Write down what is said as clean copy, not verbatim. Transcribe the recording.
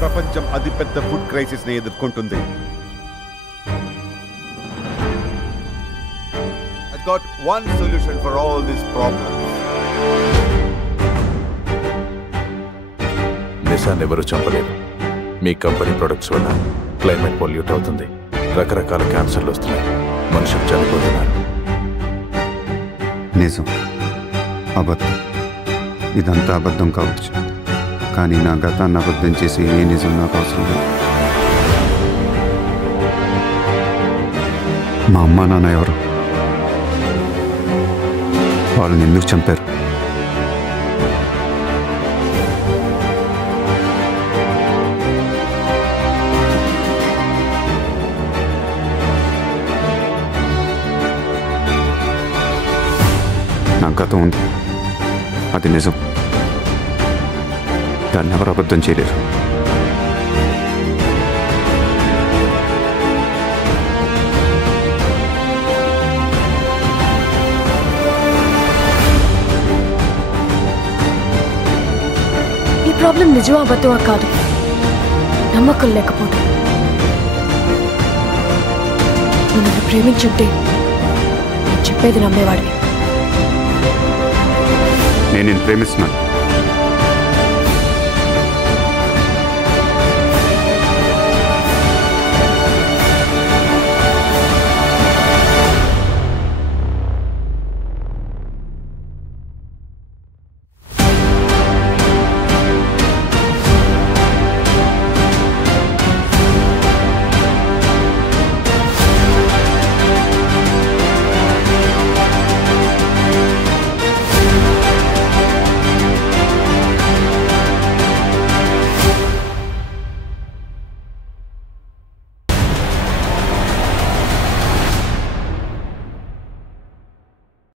ప్రపంచం అతిపెద్ద food crisis ని ఎదుర్కొంటుంది. I've got one solution for all these problems. దేశాన్ని ఎవరు చంపలేరు. మీ కంపెనీ ప్రొడక్ట్స్ వల్ల క్లైమేట్ పొల్యూట్ అవుతుంది. రకరకాల క్యాన్సర్లు వస్తున్నాయి. మనుషులు చనిపోతున్నారు. నిజం, అబద్ధం. ఇదంతా అబద్ధం కావచ్చు, కానీ నా గతాన్ని అబద్ధం చేసి ఏ నిజం నాకు అవసరం లేదు. మా అమ్మ నాన్న ఎవరు? వాళ్ళని ఎందుకు చంపారు? నా గతం ఉంది, అది నిజం. దాన్ని ఎవరు అబద్ధం చేయలేరు. ఈ ప్రాబ్లం నిజమా అబద్ధమా కాదు, నమ్మకం లేకపోవడం. నువ్వు నన్ను ప్రేమించుంటే నేను చెప్పేది నమ్మేవాడివి. నేను ప్రేమిస్తున్నాను.